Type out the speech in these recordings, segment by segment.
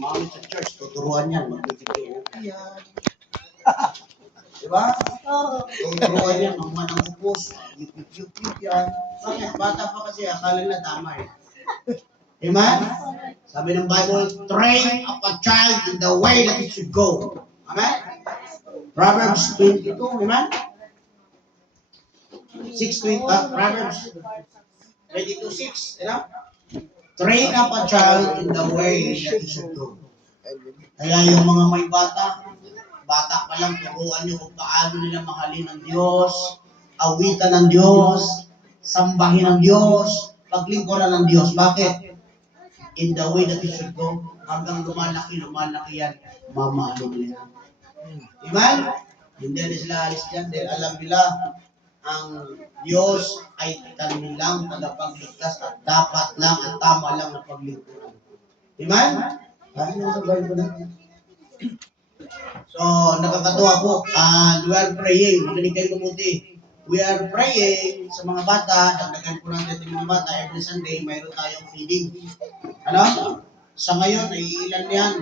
Sumawit sa church, tuturuan yan, mag-video yan. Diba? Tuturuan yan, mga upos, yup yan. Bakit? Bata pa kasi, akala na tama eh. Amen? Sabi ng Bible, train up a child in the way that it should go. Amen? Proverbs 22, amen? 6:20, Proverbs 22:6, you know? Train up a child in the way that he should go. Kaya yung mga may bata pa lang, turuan nyo kung paano nila mahalin ng Diyos, awitan ng Diyos, sambahin ng Diyos, paglingkuran ng Diyos. Bakit? In the way that he should go, hanggang lumalaki yan, mamalo nila. Amen? Hindi na sila alis dyan, dahil alam nila, ang Diyos ay kanilang tagapagligtas at dapat lang at tama lang na paglingkuran. Amen? Ano sa Bible natin? So, nakakatuwa po. We are praying. Makinig kayo mabuti. We are praying sa mga bata. Dagdagan po natin yung mga bata. Every Sunday, mayroon tayong feeding. Ano? Sa ngayon, ay ilan yan.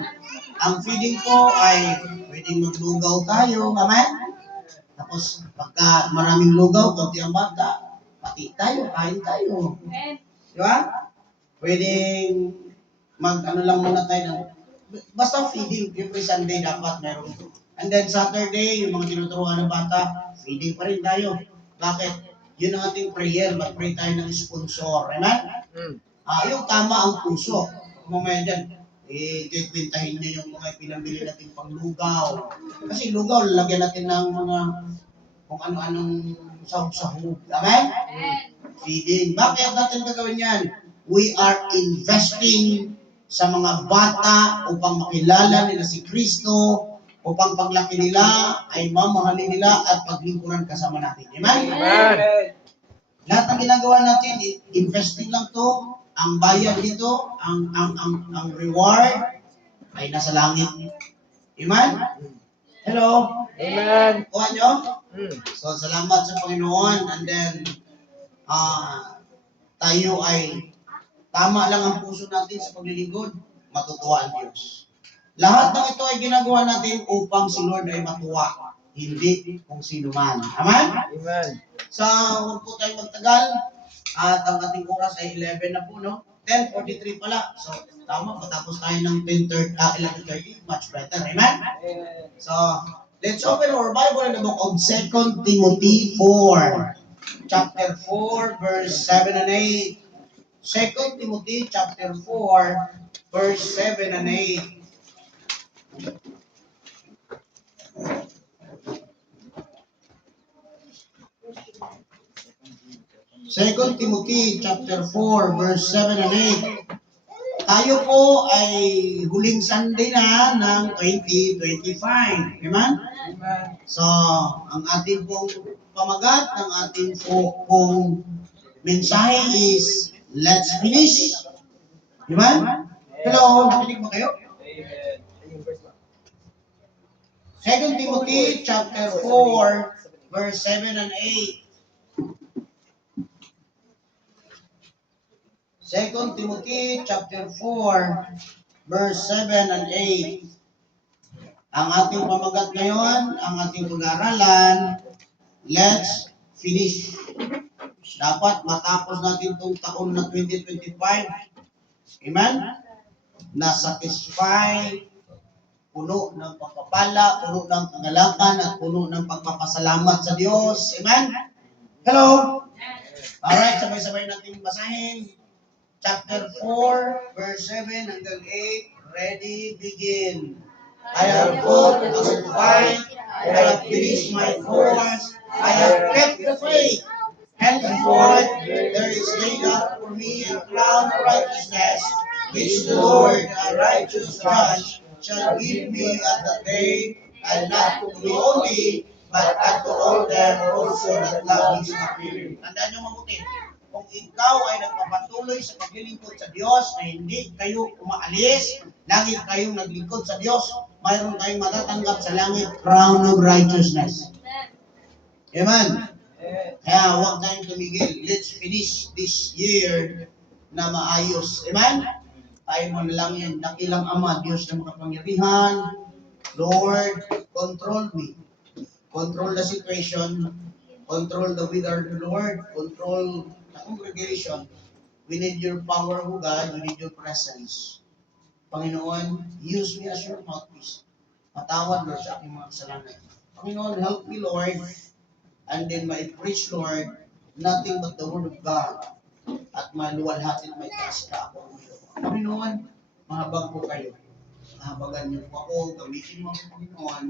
Ang feeding ko ay pwedeng maglugaw tayo. Amen? Tapos, pagka maraming lugaw, konti ang bata, pati tayo, kain tayo. Di ba? Pwedeng mag-ano lang muna tayo ng basta feeding, every Sunday dapat meron. And then Saturday, yung mga tinuturuan ng bata, feeding pa rin tayo. Bakit? Yun ang ating prayer, mag-pray tayo ng sponsor. Amen? Yung tama ang puso. Mamaya dyan, kikwintahin nyo yung mga pinambili natin pang lugaw. Kasi lugaw, lalagyan natin ng mga kung ano-anong sahog-sahog. Amen? Feeding. Bakit natin gagawin yan? We are investing sa mga bata upang makilala nila si Kristo, upang paglaki nila ay mamahalin nila at paglingkuran kasama natin. Amen? Amen. Lahat ng ginagawa natin, investing lang to. Ang bayad dito, ang reward ay nasa langit. Amen? Hello? Amen. Kuha nyo? So, salamat sa Panginoon. And then, tayo ay tama lang ang puso natin sa paglilingkod, matutuwa ang Diyos. Lahat ng ito ay ginagawa natin upang si Lord ay matuwa, hindi kung sino man. Amen? Amen. So, huwag po tayong magtagal. At ang ating oras ay 11 na po, no? 10:43 pala. So, tama, patapos tayo ng 11:30, much better. Amen? So, let's open our Bible in the book of 2 Timothy 4. Chapter 4, verse 7 and 8. 2 Timothy chapter 4, verse 7 and 8. Second Timothy chapter 4, verse 7 and 8. Tayo po ay huling Sunday na ng 2025. Amen? Amen. So, ang ating pong pamagat, ng ating pong mensahe is, let's finish. Amen? Hello, nakinig ba kayo? Amen. 2 Timothy chapter 4, verse 7 and 8. 2 Timothy chapter 4, verse 7 and 8. Ang ating pamagat ngayon, ang ating pag-aaralan, let's finish. Dapat matapos natin itong taon na 2025. Amen? Na-satisfy, puno ng pagpapala, puno ng kagalakan, at puno ng pagpapasalamat sa Diyos. Amen? Hello? Alright, sabay-sabay natin basahin. Chapter 4, verse 7 hanggang 8. Ready, begin. I have fought a good fight. I have finished my course. I have kept the faith. Henceforth, there is laid up for me a crown of righteousness, which the Lord, a righteous judge, shall give me at the day, and not to me only, but unto all them also that love his appearing. Tandaan nyo mabuti. Kung ikaw ay nagpapatuloy sa paglilingkod sa Diyos na hindi kayo umaalis, lagi kayong naglingkod sa Diyos, mayroon kayong matatanggap sa langit, crown of righteousness. Amen? Kaya huwag tayong tumigil. Let's finish this year na maayos. Amen? tayo manalangin. Dakilang Ama, Diyos na makapangyarihan, Lord, control me. Control the situation. Control the weather, Lord. Control the congregation. We need your power, O God. We need your presence. Panginoon, use me as your mouthpiece. Patawad, Lord, sa aking mga kasalanan. Panginoon, help me, Lord. And then my preach, Lord, nothing but the word of God. At maluwalhati na may taas ka ako. Panginoon, mahabag po kayo. Mahabagan niyo po ako, gamitin mo ang Panginoon.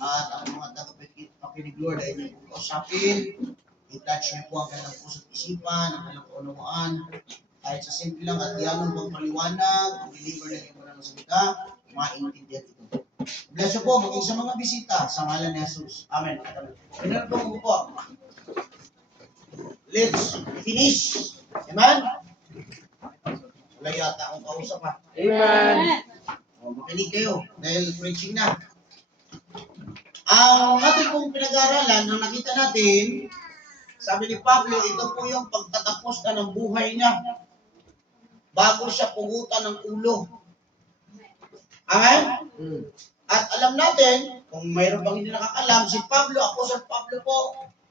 At ang mga tagapakinig, Lord, ay niyo po kausapin. I-touch niyo po ang kanilang puso't isipan, ang kanilang kaunawaan. Kahit sa simple lang at yan ang pagpaliwanag, ang deliver ng iyong mga salita, maintindihan ito. Bless you po, maging sa mga bisita, sa ngalan ni Jesus. Amen. Pinag po. Let's finish. Amen? Wala yata akong kausap ha. Amen. Makinig kayo dahil preaching na. Ang ating pong pinag-aaralan, ang nakita natin, sabi ni Pablo, ito po yung pagtatapos na ng buhay niya bago siya pugutan ng ulo. Amen? At alam natin, kung mayroon bang hindi nakakalam, si Pablo, Apostle Pablo po,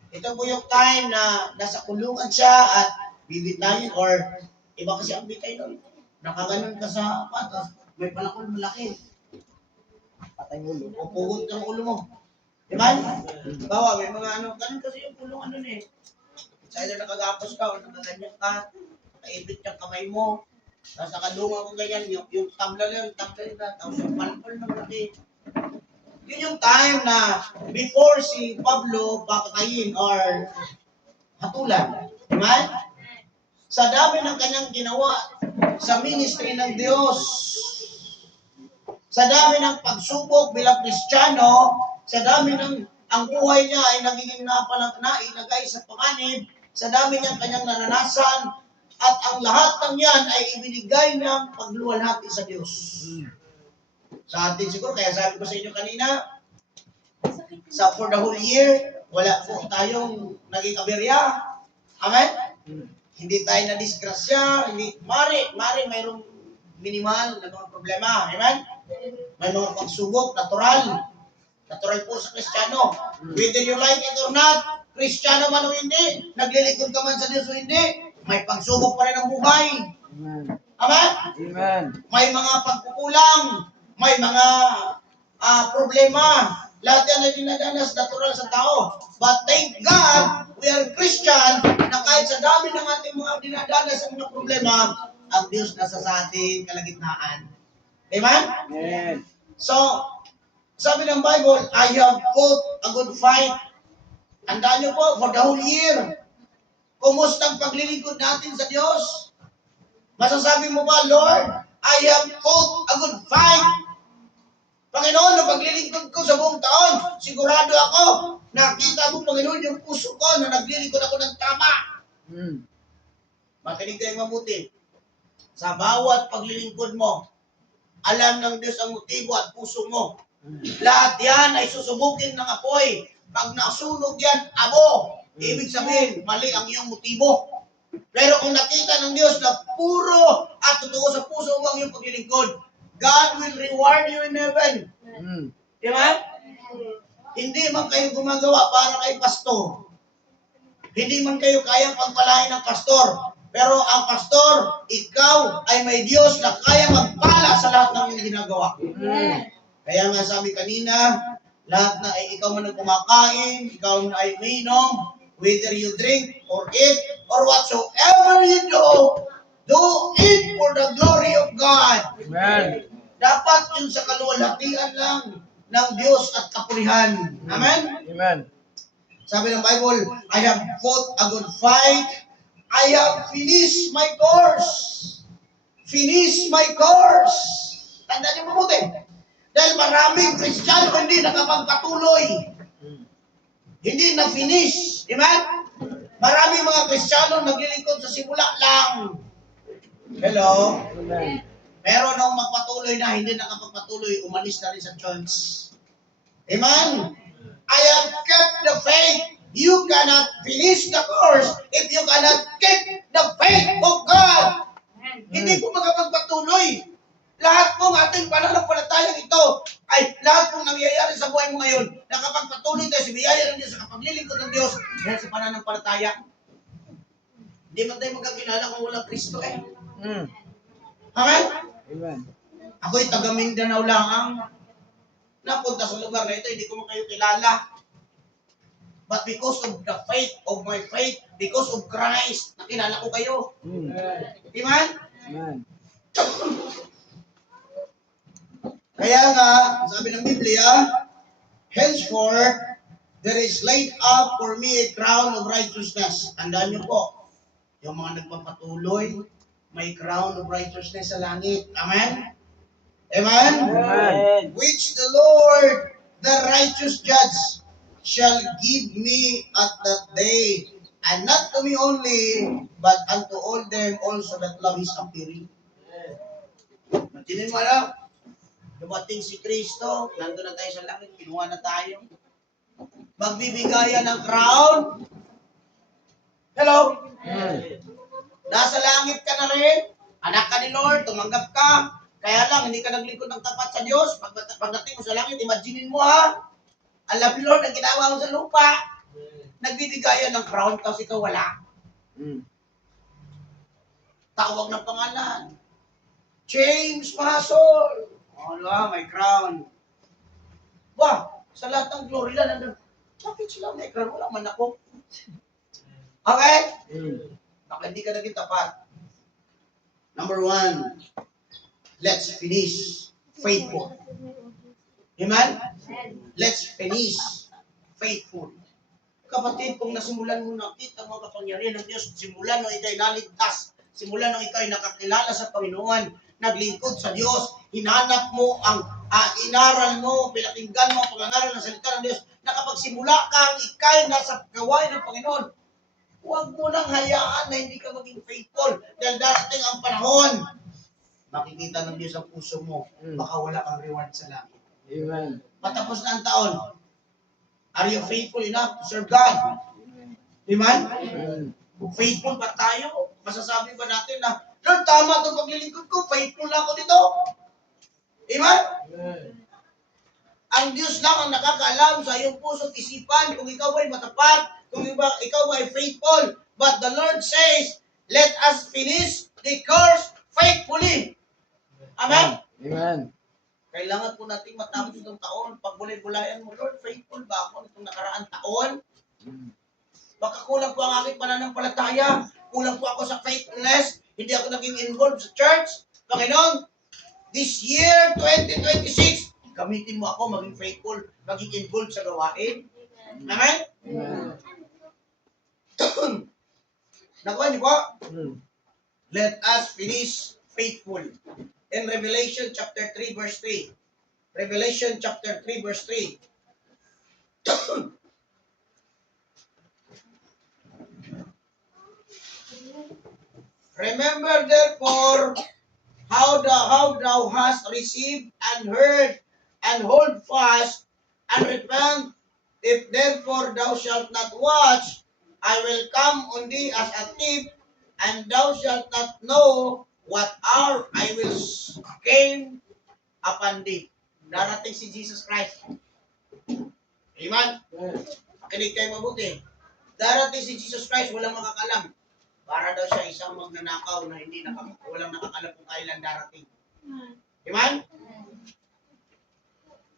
ito po yung time na nasa kulungan siya at bibitayin or iba kasi ang bitay doon. Nakaganon ka sa patas, may palakol malaki. Patay ng ulo. O pugot ng ulo mo. Diba? Bawa, may mga ano, ganun kasi yung kulungan doon eh. Sa either nakagapos ka o nakaganyan ka, naibit yung kamay mo, tapos nakadunga ko ganyan, yung tabla na, tapos yung palakol na malaki. Yun yung time na before si Pablo papatayin or hatulan. Diba? Sa dami ng kanyang ginawa sa ministry ng Diyos, sa dami ng pagsubok bilang Kristiyano, sa dami ng ang buhay niya ay nagiging nailagay sa panganib, sa dami niyang kanyang naranasan, at ang lahat ng yan ay ibinigay ng pagluwalhati sa Diyos. Sa atin siguro, kaya sabi ko sa inyo kanina, for the whole year, wala po tayong naging aberya. Amen? Hindi tayo na-disgrasya, mari mayroong minimal na mga problema. Amen? May mga pagsubok, natural. Natural po sa Kristiyano. Whether you like it or not, Kristiyano man o hindi, naglilingkod ka man sa Diyos o hindi, may pagsubok pa rin ang buhay. Amen? Amen. May mga pagkukulang, may mga problema. Lahat yan ay dinadanas natural sa tao. But thank God, we are Christian, na kahit sa dami ng ating mga dinadanas sa mga problema, ang Diyos nasa sa ating kalagitnaan. Amen? Amen. So, sabi ng Bible, I have fought a good fight. Tandaan niyo po, for the whole year. Kumusta ang paglilingkod natin sa Diyos? Masasabi mo ba, Lord, I have fought a good fight. Panginoon, na paglilingkod ko sa buong taon, sigurado ako, nakita mo, Panginoon, yung puso ko na naglilingkod ako ng tama. Makinig tayong mabuti. Sa bawat paglilingkod mo, alam ng Diyos ang motibo at puso mo. Lahat yan ay susubukin ng apoy. Pag nasunog yan, abo. Ibig sabihin, mali ang iyong motibo. Pero kung nakita ng Diyos na puro at totoo sa puso mo ang iyong paglilingkod, God will reward you in heaven. Diba? Hindi man kayo gumagawa para kay pastor. Hindi man kayo kayang pagpalain ng pastor. Pero ang pastor, ikaw ay may Diyos na kaya magpala sa lahat ng iyong ginagawa. Kaya nga sabi kanina, lahat na ay ikaw man ang kumakain, ikaw na ay uminom, whether you drink or eat or whatsoever you do it for the glory of God. Amen. Dapat yun sa kaluwalhatian lang ng Diyos at kapurihan. Amen? Amen. Sabi ng Bible, I have fought a good fight. I have finished my course. Finish my course. Tandaan niyo mabuti. Dahil maraming Kristiyano hindi nakapagpatuloy. Hindi na-finish. Amen? Maraming mga Kristiyano naglilingkod sa simula lang. Hello? Amen. Pero nung magpatuloy na, hindi nakapagpatuloy, umalis na rin sa church. Amen? I have kept the faith. You cannot finish the course if you cannot keep the faith of God. Hindi po makapagpatuloy. Lahat pong ating pananampalatayang ito ay lahat pong nangyayari sa buhay mo ngayon. Nakapagpatuloy tayo sa biyaya ng Diyos, sa kapaglilingkod ng Diyos, dahil sa pananampalataya. Hindi man tayo magkakilala kung walang Kristo eh. Amen? Amen. Ako'y taga Mindanao lang ang napunta sa lugar na ito, hindi ko man kayo kilala. But because of the faith of my faith, because of Christ, nakilala ko kayo. Amen? Amen. Kaya nga, sabi ng Biblia, henceforth, there is laid up for me a crown of righteousness. Tandaan niyo po, yung mga nagpapatuloy, may crown of righteousness sa langit. Amen? Amen? Amen. Which the Lord, the righteous judge, shall give me at that day, and not to me only, but unto all them also that love his appearing. Matinin mo alam, dumating si Kristo, nandun na tayo sa langit, kinuha na tayo. Magbibigayan ng crown. Hello? Nasa langit ka na rin. Anak ka ni Lord, tumanggap ka. Kaya lang, hindi ka naglingkod ng tapat sa Diyos. Pagdating mo sa langit, imaginin mo ha. Alam ni Lord, ang ginawa mo sa lupa. Nagbibigayan ng crown kasi ikaw wala. Tawag ng pangalan. James Masol. Oh, diba? May crown. Ba, sa lahat ng glory lang, nandun. Bakit sila may crown? Wala man ako. Okay? Baka hindi ka naging tapat. Number 1, let's finish faithful. Amen? Let's finish faithful. Kapatid, kung nasimulan mo nakita mga kapangyarihan ng Diyos, simulan nung ikaw'y naligtas, simulan nung ikaw'y nakakilala sa Panginoon, naglingkod sa Diyos, hinanap mo ang inaral mo, pinakinggan mo ang pangangaral ng salita ng Diyos, na kapag simula kang ikaw'y nasa gawain ng Panginoon, huwag mo nang hayaan na hindi ka maging faithful. Dahil darating ang panahon, makikita ng Diyos ang puso mo, baka wala kang reward sa langit. Amen. Patapos na ang taon, are you faithful enough to serve God? Amen? Faithful ba tayo? Masasabi ba natin na, Lord, tama itong paglilingkod ko, faithful na ako dito? Amen? Ang Diyos lang ang nakakaalam sa iyong puso't isipan kung ikaw ay matapat, kung ikaw ay faithful. But the Lord says, let us finish the course faithfully. Amen? Amen. Kailangan po natin matapos itong taon. Pag bulay-bulayan mo, Lord, faithful ba ako itong nakaraang taon? Baka kulang po ang aking pananampalataya. Kulang po ako sa faithfulness. Hindi ako naging involved sa church. Panginoon, this year, 2026, gamitin mo ako maging faithful, maging involved sa gawain. Amen? Amen. Nakuha niyo po? Let us finish faithful. In Revelation chapter 3 verse 3. Revelation chapter 3 verse 3. Remember therefore how thou hast received and heard, and hold fast and repent. If therefore thou shalt not watch, I will come on thee as a thief, and thou shalt not know what hour I will came upon thee. Darating si Jesus Christ. Amen? Makinig kayo mabuti. Darating si Jesus Christ, walang makakalam. Para daw siya isang magnanakaw na walang nakakalam kung kailan darating. Amen?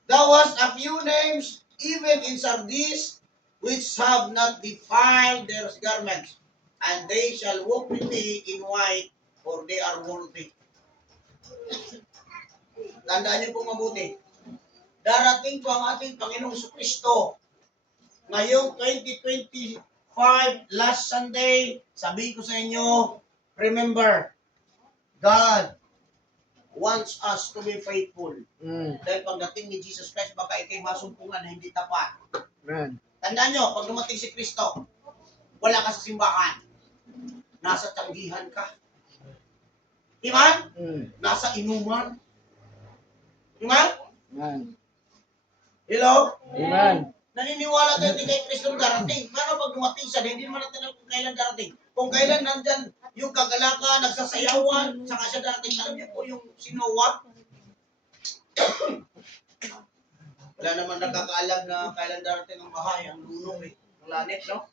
There was a few names, even in Sardis, which have not defiled their garments, and they shall walk with me in white, for they are worthy. Tandaan niyo po mabuti. Darating po ang ating Panginoong Kristo. Ngayong 2025, last Sunday, sabihin ko sa inyo, remember, God wants us to be faithful. Dahil pagdating ni Jesus Christ, baka ikay masumpungan na hindi tapat. Amen. Tandaan nyo, pag dumating si Kristo, wala ka sa simbahan. Nasa tanggihan ka. Amen? Nasa inuman. Amen? Amen. Hello? Amen. Naniniwala tayo hindi kay Kristo darating. Paano pag dumating siya, hindi naman natin alam kung kailan darating. Kung kailan nandyan yung kagalakan, nagsasayawan, saka siya darating. Alam niyo po yung si Noah? Wala naman nakakaalam na kailan darating ang bahay, ang lunong eh. Planet, no?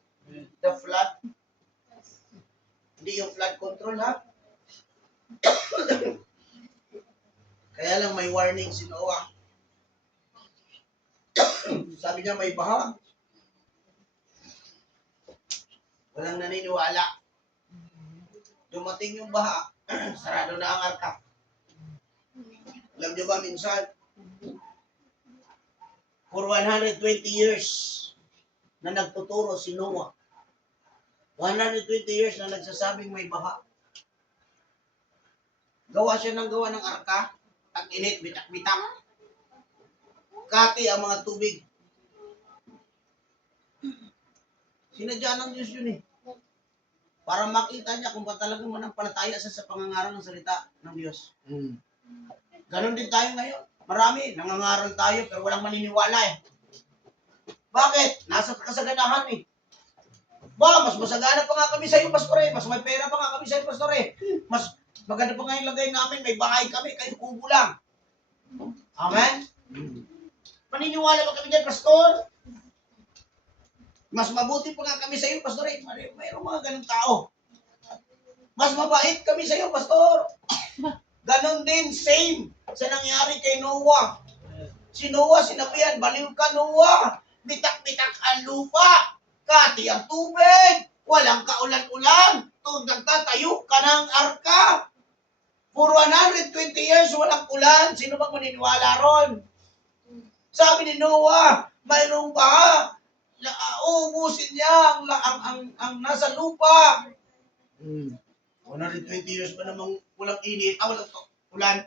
The flood. Hindi yung flood control, ha? Kaya lang may warning si Noah. Sabi niya may baha. Walang naniniwala. Dumating yung baha, sarado na ang arka. Alam niyo ba minsan, for 120 years na nagtuturo si Noah. 120 years na nagsasabing may baha. Gawa siya ng gawa ng arka. Ang init, bitak-bitak. Kati ang mga tubig. Sinadya ng Diyos yun eh. Para makita niya kung ba talagang manampalataya sa pangangaral ng salita ng Diyos. Ganon din tayo ngayon. Marami, nangangaral tayo pero walang maniniwala eh. Bakit? Nasa kasaganahan eh. Ba, mas masagana pa nga kami sa iyo, Pastor eh. Mas may pera pa nga kami sa iyo, Pastor eh. Mas maganda pa nga yung lagay namin, may bahay kami, kayo kubo lang. Amen? Maniniwala ba kami dyan, Pastor? Mas mabuti pa nga kami sa iyo, Pastor eh. Mayroong mga ganong tao. Mas mabait kami sa iyo, Pastor. Ganon din, same sa nangyari kay Noah. Si Noah, sinabihan, baliw ka, Noah. Bitak-bitak ang lupa. Kati ang tubig. Walang kaulan-ulan. Kung nagtatayo ka ng arka. For 120 years, walang ulan. Sino bang maniniwala ron? Sabi ni Noah, mayroong baha. Uubusin niya ang nasa lupa. 120 years pa namang walang init. Walang ulan.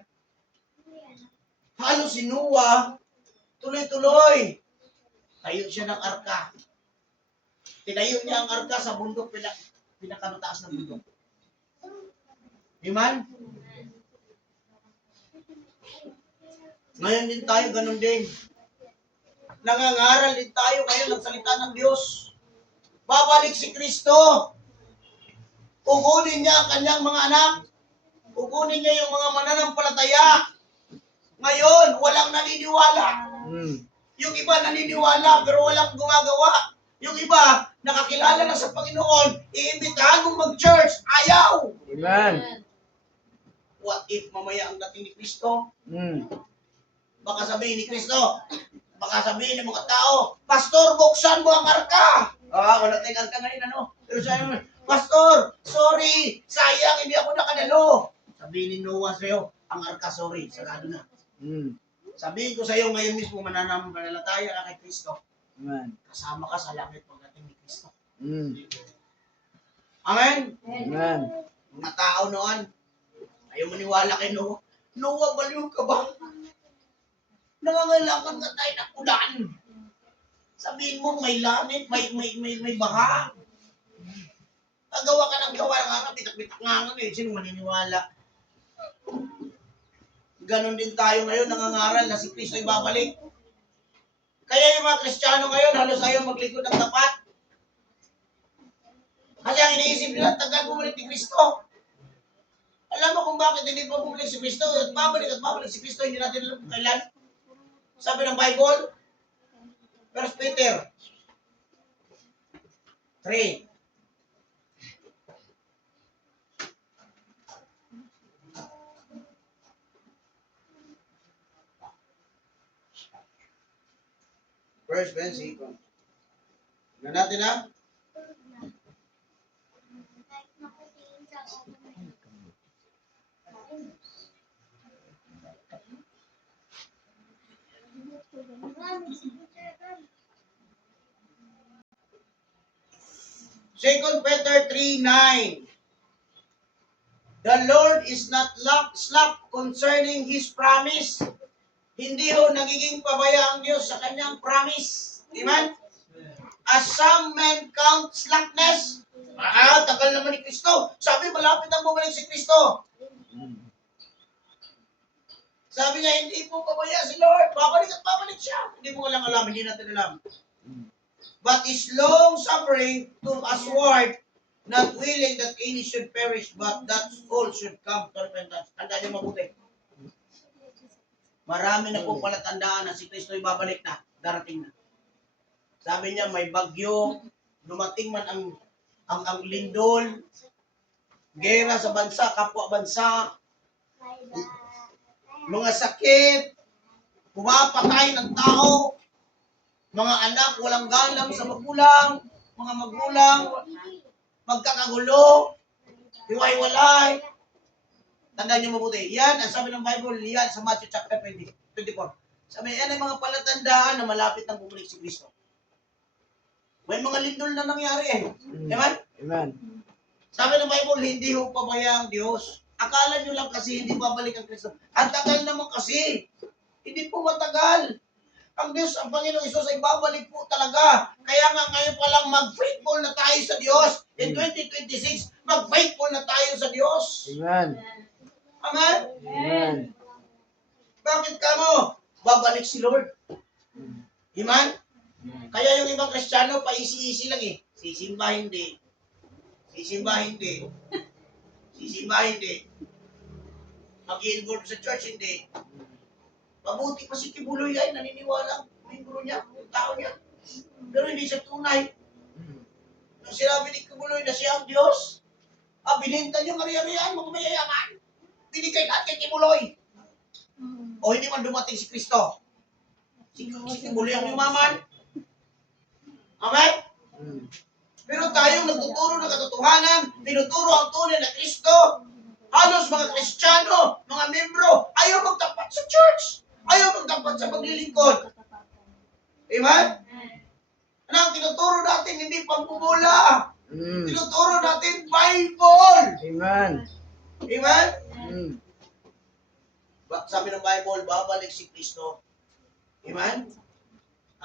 Halos si Noah, tuloy-tuloy. Tayo siya ng arka. Tinayo niya ang arka sa bundok, pinakamataas na bundok. Amen? Ngayon din tayo, ganun din. Nangangaral din tayo ngayon ng salita ng Diyos. Babalik si Kristo. Kukunin niya ang kanyang mga anak. Kukunin niya yung mga mananampalataya. Ngayon, walang naniniwala. Yung iba naniniwala pero walang gumagawa. Yung iba, nakakilala na sa Panginoon, iimbitahan mong mag-church, ayaw. Amen. What if mamaya ang dating ni Kristo? Baka sabihin ni Kristo, baka sabihin ng mga tao, Pastor, buksan mo ang arka. Wala tayong arka ngayon, ano? Pero sabi mo, Pastor, sorry, sayang, hindi ako nakadalo. Sabihin ni Noah sa'yo, ang arka, sorry, sarado na. Sabihin ko sa'yo ngayon mismo, mananampalataya ka kay Kristo. Amen. Kasama ka sa langit pagdating ni Kristo. Amen? Amen. Mga tao noon, ayaw maniwala kay Noah. Noah, baliw ka ba? Nangangailangan ka tayo ng ulan. Sabihin mo, may langit, may baha. Pagawa ka ng gawa ng bitak-bitak nga eh. Sino maniniwala? Ganon din tayo ngayon, nangangaral na si Kristo ay babalik. Kaya yung mga Kristiyano ngayon, halos ayaw maglingkod ng tapat. Kasi ang iniisip nila, tagal bumalik ni Kristo. Alam mo kung bakit hindi pa bumalik si Kristo? At babalik si Kristo, hindi natin alam kung kailan. Sabi ng Bible, 1 Peter 3. First, then, second. Tignan natin ha. Second Peter 3:9. The Lord is not slack concerning His promise. Hindi ho nagiging pabaya ang Diyos sa kanyang promise. Amen? As some men count slackness. Tagal naman ni Kristo. Sabi, malapit ang bumalik si Kristo. Sabi niya, hindi po pabaya si Lord. Babalik at babalik siya. Hindi mo lang alam, hindi natin alam. but is long suffering to usward, not willing that any should perish, but that all should come to repentance. Tandaan niyo mabuti. Marami na po palatandaan na si Kristo ay babalik na, darating na. Sabi niya may bagyo, dumating man ang lindol, gera sa bansa, kapwa bansa, mga sakit, pumapatay ng tao, mga anak walang galang sa magulang, mga magulang magkakagulo, hiwa-hiwalay. Tandaan niyo mabuti. Yan, ang sabi ng Bible, yan sa Matthew chapter 24. Sabi, yan ay mga palatandaan na malapit nang bumalik si Kristo. May mga lindol na nangyari eh. Amen? Amen. Sabi ng Bible, hindi ho pabaya ang Diyos. Akala nyo lang kasi hindi babalik ang Kristo. Ang tagal naman kasi. Hindi po matagal. Ang Diyos, ang Panginoong Isus ay babalik po talaga. Kaya nga ngayon pa lang mag-faithful na tayo sa Diyos. In 2026, mag-faithful na tayo sa Diyos. Amen. Amen? Amen. Bakit ka mo? Babalik si Lord. Amen? Kaya yung ibang Kristiyano, paisi-isi lang eh. Sisimba hindi. Sisimba hindi. Sisimba hindi. Mag-i-involve sa church hindi. Mabuti pa si Kibuloy ay naniniwala. Membro niya, yung tao niya. Pero hindi siya tunay. Nung sinabi ni Kibuloy na siya ang Diyos, bininta niyo ari-arian, mga mayayaman. Binigay lahat kay Kibuloy. O hindi man dumating si Kristo. Si Kibuloy ang yumaman. Amen? Pero tayong nagtuturo ng katotohanan, tinuturo ang tunay na Kristo, halos mga Kristiyano, mga membro, ayaw magtapat sa church. Ayaw magtapat sa paglilingkod. Amen? Ano ang tinuturo natin, hindi pambubula. Tinuturo natin Bible. Amen. Amen? Mm. Sabi ng Bible, babalik si Kristo. Amen?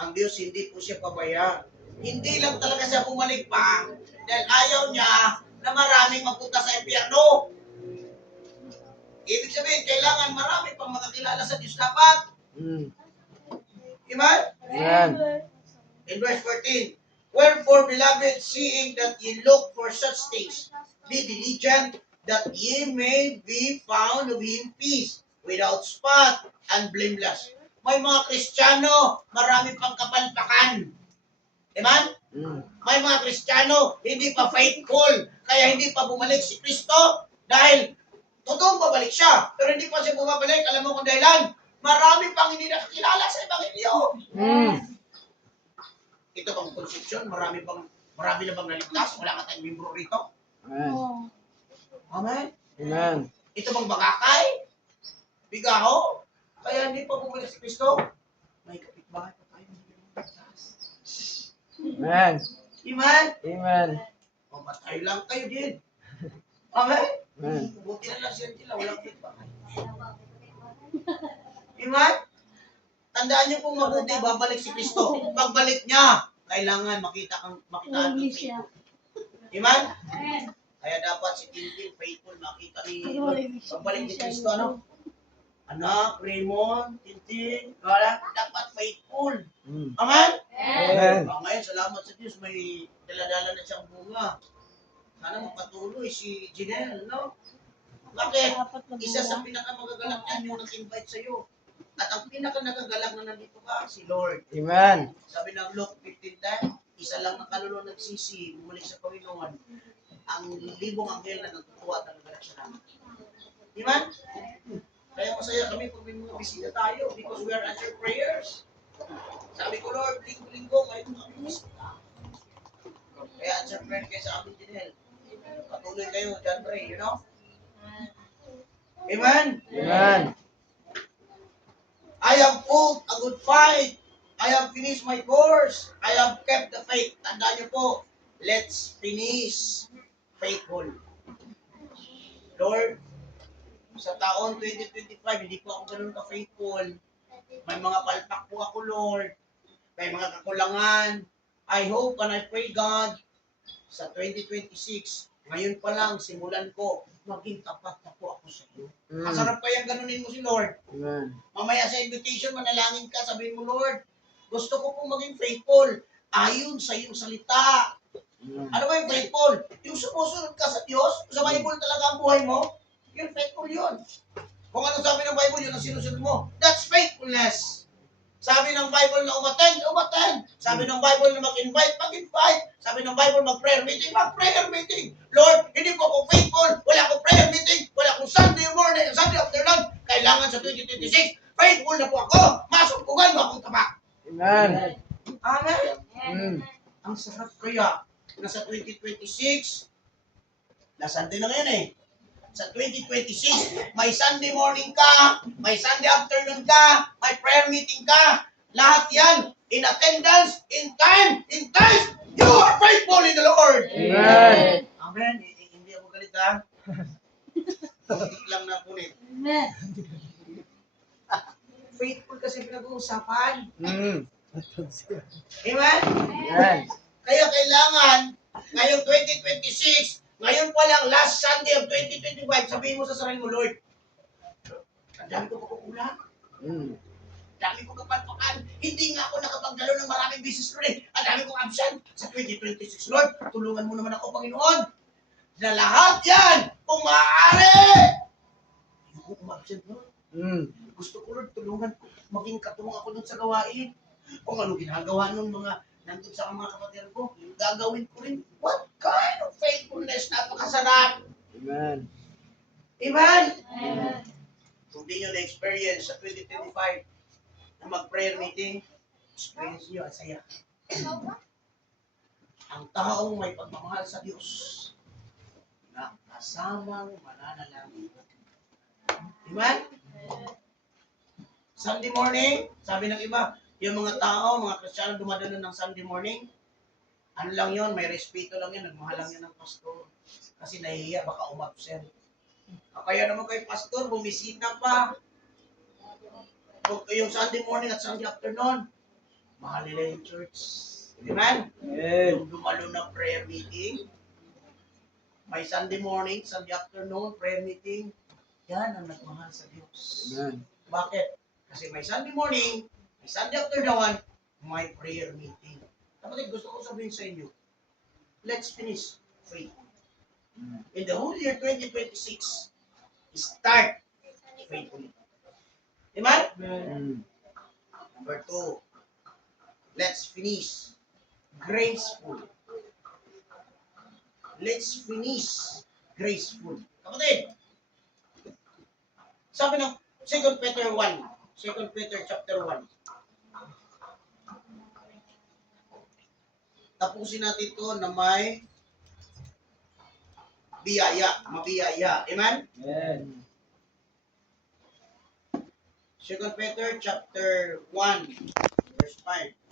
Ang Diyos hindi po siya pabaya. Hindi lang talaga siya bumalik pa dahil ayaw niya na maraming magpunta sa impyerno. Ibig sabihin, kailangan marami pang makakilala sa Diyos dapat. Amen? Amen. In verse 14, wherefore, beloved, seeing that ye look for such things, be diligent that ye may be found of Him peace, without spot and blameless. May mga Kristiyano, marami pang kapalpakan. Amen? May mga Kristiyano, hindi pa faithful, kaya hindi pa bumalik si Kristo, dahil totoong babalik siya, pero hindi pa siya bumabalik. Alam mo kung dahilan? Marami pang hindi nakakilala sa Ebanghelyo. Ito bang konsepsyon? Marami na bang naligtas? Wala ka tayong membro rito? Amen. Amen? Amen. Ito bang bagakay? Bigaho? Kaya hindi pa bumalik si Kristo? May kapitbahay pa tayo. Amen. Amen? Amen. O, matay lang kayo din. Amen? Amen. Buti na lang sila, walang kapitbahay. Amen? Tandaan niyo kung mabuti, babalik si Kristo. Pagbalik niya, kailangan makitaan ng faithful. Amen? Kaya dapat si Tintin, faithful, makita ni pagbalik ni Kristo, ano? Anak, Raymond, Tintin, dapat faithful. Amen? Amen. Ngayon, salamat sa Diyos, may daladala na siyang bunga. Sana magpatuloy si Janelle, no? Bakit? Isa sa pinakamagagalak niyan yung nag-invite sa'yo. At ang pinaka-nagagalak na nandito ka, si Lord. Amen. Sabi ng Luke 15:10, isa lang na kaluluwa nagsisi, bumalik sa Panginoon. Ang libong anghel na nagtutuwa talaga siya namin. Amen? Kaya masaya kami pag may mga bisita tayo because we are answered prayers. Sabi ko, Lord, linggo-linggo, may kami bisita. Kaya answered prayer kayo sa amin, Janelle. Patuloy kayo, John Ray, you know? Amen? Amen. I have fought a good fight. I have finished my course. I have kept the faith. Tandaan niyo po, let's finish faithful. Lord, sa taon 2025, hindi po ako ganun ka-faithful. May mga palpak po ako, Lord. May mga kakulangan. I hope and I pray, God, sa 2026, ngayon pa lang, simulan ko, maging tapat na po ako sa iyo. Masarap kayang ganunin mo si Lord. Amen. Mamaya sa invitation, manalangin ka, sabihin mo, Lord, gusto ko pong maging faithful. ayon sa iyong salita. Ano ba yung faithful? Yung sumusunod ka sa Diyos, sa Bible talaga ang buhay mo, yun faithful yun. Kung ano sabi ng Bible, yun ang sinusunod mo. That's faithfulness. Sabi ng Bible na umattend, umattend. Sabi ng Bible na mag-invite, mag-invite. Sabi ng Bible mag-prayer meeting, mag-prayer meeting. Lord, hindi po ako faithful. Wala akong prayer meeting. Wala akong Sunday morning, Sunday afternoon. Kailangan sa 2026, faithful na po ako. Masumpungan mo akong tapak. Amen. Amen. Mm. Ang sarap kaya na sa 2026, na Sunday na ngayon eh. Sa 2026, may Sunday morning ka, may Sunday afternoon ka, may prayer meeting ka. Lahat yan, in attendance, in time, in tithes. You are faithful in the Lord. Amen. Amen. Hindi ako galit ha. Kunti lang na punit. Amen. Faithful kasi pinag-uusapan. Mm. Amen? Amen. Kaya kailangan, ngayong 2026, ngayon pa lang, last Sunday of 2025, sabihin mo sa sarili mo, Lord, ang dami ko pagkukulang. Mm. Dami ko kapatpakan. Hindi nga ako nakapagdalo ng maraming business, Lord. Ang dami kong absent. Sa 2026, Lord, tulungan mo naman ako, Panginoon. Na lahat yan, kung maaari. Hindi ko umabsent, Lord. Mm. Gusto ko, Lord, tulungan ko. Maging katulong ako dun sa gawain. Kung ano ginagawa ng mga nandun sa mga kapatid ko, gagawin ko rin. What kind of faithfulness? Napakasarap. Amen. Amen? Amen. Kung di nyo na-experience sa 2025 na mag-prayer meeting, experience nyo ang saya. Ang taong may pagmamahal sa Diyos na kasamang mananalangin. Amen? Sunday morning, sabi ng iba, yung mga tao, mga Kristiyano dumadalo ng Sunday morning, ano lang yon, may respeto lang yan, nagmahal lang yan ng pastor. Kasi nahihiya, baka umabsent. Kaya naman kay pastor, bumisita pa. Yung Sunday morning at Sunday afternoon, mahal nila yung church. Amen? Amen. Yung dumalo ng prayer meeting, may Sunday morning, Sunday afternoon, prayer meeting, yan ang nagmahal sa Diyos. Amen. Bakit? Kasi may Sunday morning, may Sunday afternoon, may prayer meeting. Kapatid, gusto ko sabihin sa inyo, let's finish faith. In the whole year 2026, start faithfully. Amen? Mm. Number 2, let's finish graceful. Let's finish graceful. Kapatid, sabi ng 2 Peter 1, 2 Peter chapter 1. Tapusin natin ito na may biyaya, mabiyaya. Amen? Amen. 2 Peter chapter 1, verse 5.